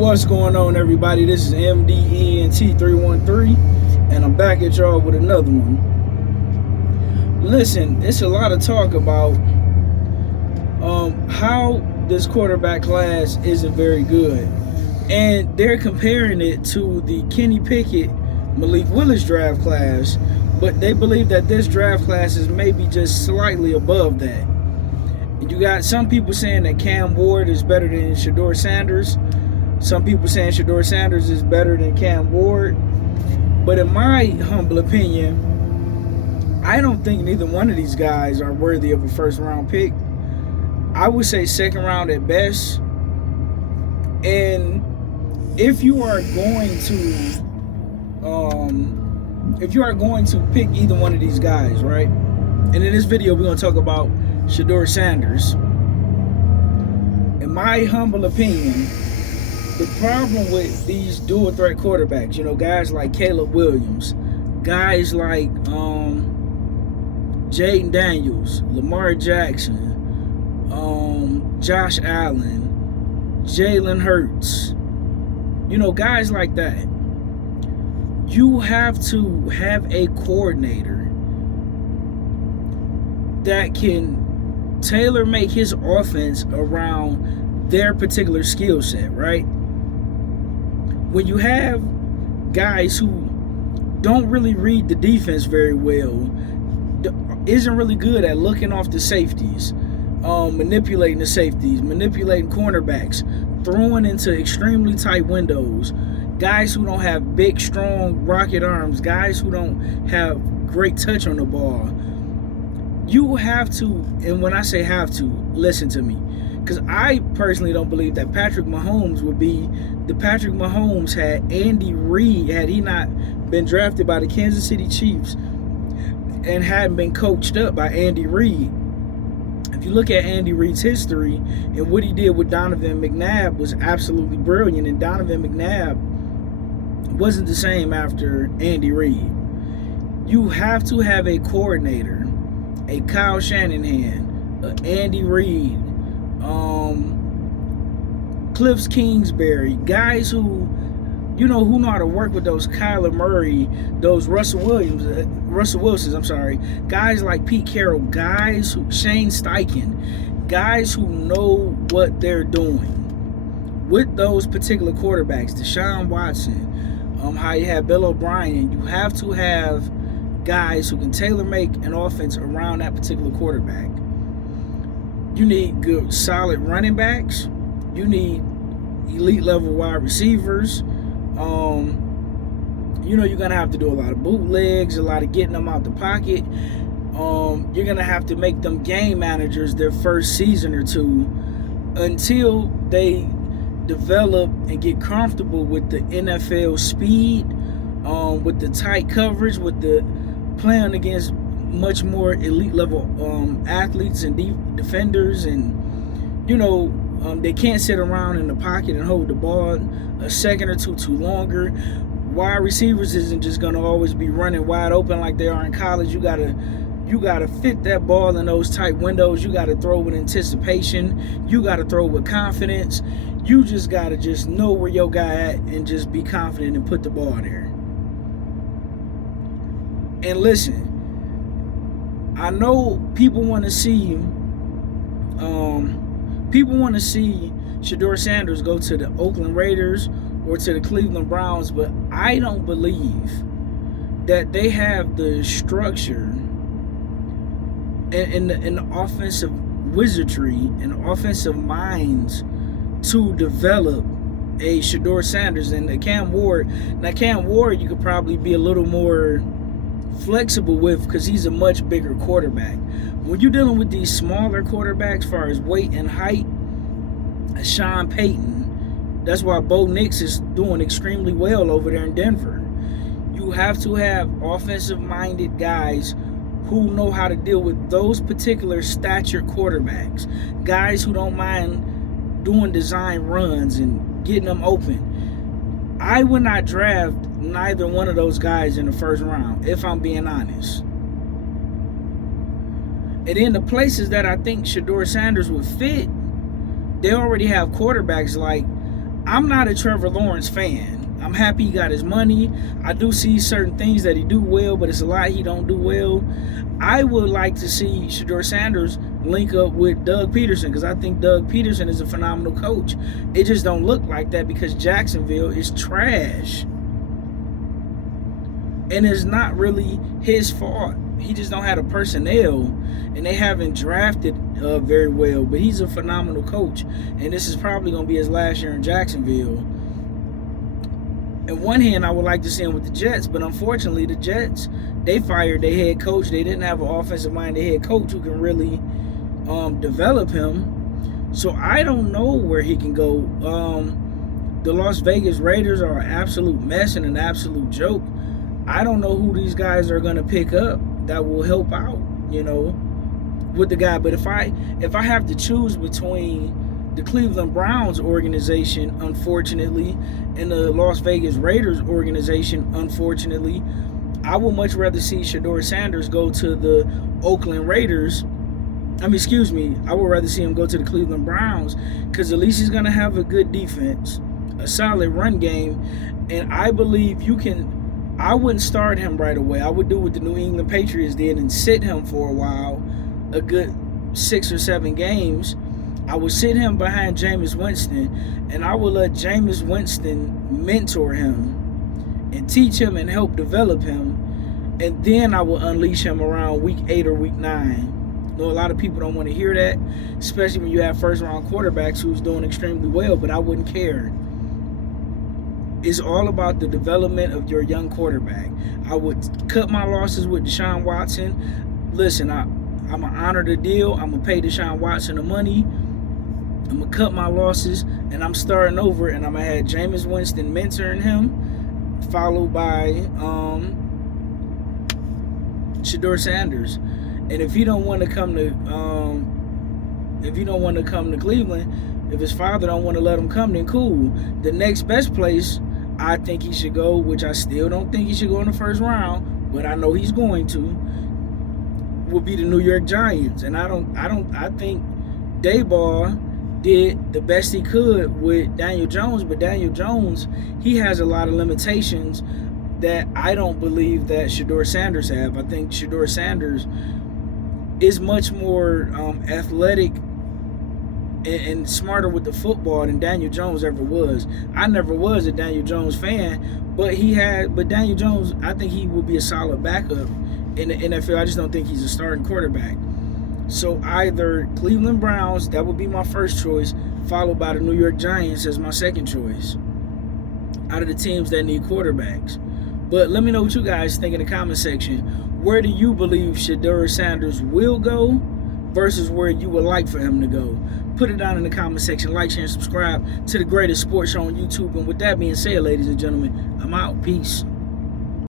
What's going on, everybody? This is MDENT313, and I'm back at y'all with another one. Listen, it's a lot of talk about how this quarterback class isn't very good, and they're comparing it to the Kenny Pickett, Malik Willis draft class, but they believe that this draft class is maybe just slightly above that. And you got some people saying that Cam Ward is better than Sheduer Sanders. Some people saying Sheduer Sanders is better than Cam Ward. But in my humble opinion, I don't think neither one of these guys are worthy of a first round pick. I would say second round at best. And if you are going to pick either one of these guys, right? And in this video we're gonna talk about Sheduer Sanders. In my humble opinion, the problem with these dual threat quarterbacks, guys like Caleb Williams, guys like Jaden Daniels, Lamar Jackson, Josh Allen, Jalen Hurts, guys like that. You have to have a coordinator that can tailor make his offense around their particular skill set, right? When you have guys who don't really read the defense very well, isn't really good at looking off the safeties, manipulating the safeties, manipulating cornerbacks, throwing into extremely tight windows, guys who don't have big, strong rocket arms, guys who don't have great touch on the ball, you have to, and when I say have to, listen to me. Because I personally don't believe that Patrick Mahomes would be the Patrick Mahomes had Andy Reid, had he not been drafted by the Kansas City Chiefs and hadn't been coached up by Andy Reid. If you look at Andy Reid's history and what he did with Donovan McNabb was absolutely brilliant, and Donovan McNabb wasn't the same after Andy Reid. You have to have a coordinator, a Kyle Shanahan, Andy Reid, Cliff Kingsbury, guys who know how to work with those Kyler Murray, those Russell Wilsons, guys like Pete Carroll, guys who Shane Steichen, guys who know what they're doing with those particular quarterbacks. Deshaun Watson, how you have Bill O'Brien. You have to have guys who can tailor make an offense around that particular quarterback. You need good, solid running backs. You need elite level wide receivers. You're gonna have to do a lot of bootlegs, a lot of getting them out the pocket. You're gonna have to make them game managers their first season or two until they develop and get comfortable with the NFL speed, with the tight coverage, with the playing against much more elite level athletes and defenders, and they can't sit around in the pocket and hold the ball a second or two too longer. Wide receivers isn't just gonna always be running wide open like they are in college. You gotta fit that ball in those tight windows. You gotta throw with anticipation. You gotta throw with confidence. You just gotta know where your guy at and just be confident and put the ball there. And listen, I know people want to see Sheduer Sanders go to the Oakland Raiders or to the Cleveland Browns, but I don't believe that they have the structure and the offensive wizardry and offensive minds to develop a Sheduer Sanders and a Cam Ward. Now, Cam Ward, you could probably be a little more flexible with because he's a much bigger quarterback. When you're dealing with these smaller quarterbacks as far as weight and height, Sean Payton, that's why Bo Nix is doing extremely well over there in Denver. You have to have offensive-minded guys who know how to deal with those particular stature quarterbacks, guys who don't mind doing design runs and getting them open. I would not draft neither one of those guys in the first round, if I'm being honest. And in the places that I think Sheduer Sanders would fit, they already have quarterbacks like, I'm not a Trevor Lawrence fan. I'm happy he got his money. I do see certain things that he do well, but it's a lot he don't do well. I would like to see Sheduer Sanders link up with Doug Peterson, because I think Doug Peterson is a phenomenal coach. It just don't look like that because Jacksonville is trash. And it's not really his fault. He just don't have the personnel, and they haven't drafted very well. But he's a phenomenal coach, and this is probably going to be his last year in Jacksonville. On one hand, I would like to see him with the Jets, but unfortunately, the Jets, they fired their head coach. They didn't have an offensive-minded head coach who can really develop him. So I don't know where he can go. The Las Vegas Raiders are an absolute mess and an absolute joke. I don't know who these guys are going to pick up that will help out, with the guy. But if I have to choose between the Cleveland Browns organization, unfortunately, and the Las Vegas Raiders organization, unfortunately, I would much rather see Sheduer Sanders go to the Oakland Raiders. I would rather see him go to the Cleveland Browns, because at least he's going to have a good defense, a solid run game, and I believe you can. I wouldn't start him right away. I would do what the New England Patriots did and sit him for a while, a good 6 or 7 games. I would sit him behind Jameis Winston, and I would let Jameis Winston mentor him and teach him and help develop him, and then I will unleash him around week 8 or week 9. A lot of people don't want to hear that, especially when you have first-round quarterbacks who's doing extremely well, but I wouldn't care. It's all about the development of your young quarterback. I would cut my losses with Deshaun Watson. Listen, I'm going to honor the deal. I'm going to pay Deshaun Watson the money. I'm going to cut my losses, and I'm starting over, and I'm going to have Jameis Winston mentoring him, followed by Sheduer Sanders. And if he don't want to come to Cleveland, if his father don't want to let him come, then cool. The next best place I think he should go, which I still don't think he should go in the first round, but I know he's going to, will be the New York Giants. And I think Daboll did the best he could with Daniel Jones, but Daniel Jones, he has a lot of limitations that I don't believe that Sheduer Sanders have. I think Sheduer Sanders is much more athletic and smarter with the football than Daniel Jones ever was. I never was a Daniel Jones fan, but Daniel Jones, I think he will be a solid backup in the NFL. I just don't think he's a starting quarterback. So either Cleveland Browns, that would be my first choice, followed by the New York Giants as my second choice out of the teams that need quarterbacks. But let me know what you guys think in the comment section. Where do you believe Sheduer Sanders will go versus where you would like for him to go? Put it down in the comment section. Like, share, and subscribe to the greatest sports show on YouTube. And with that being said, ladies and gentlemen, I'm out. Peace.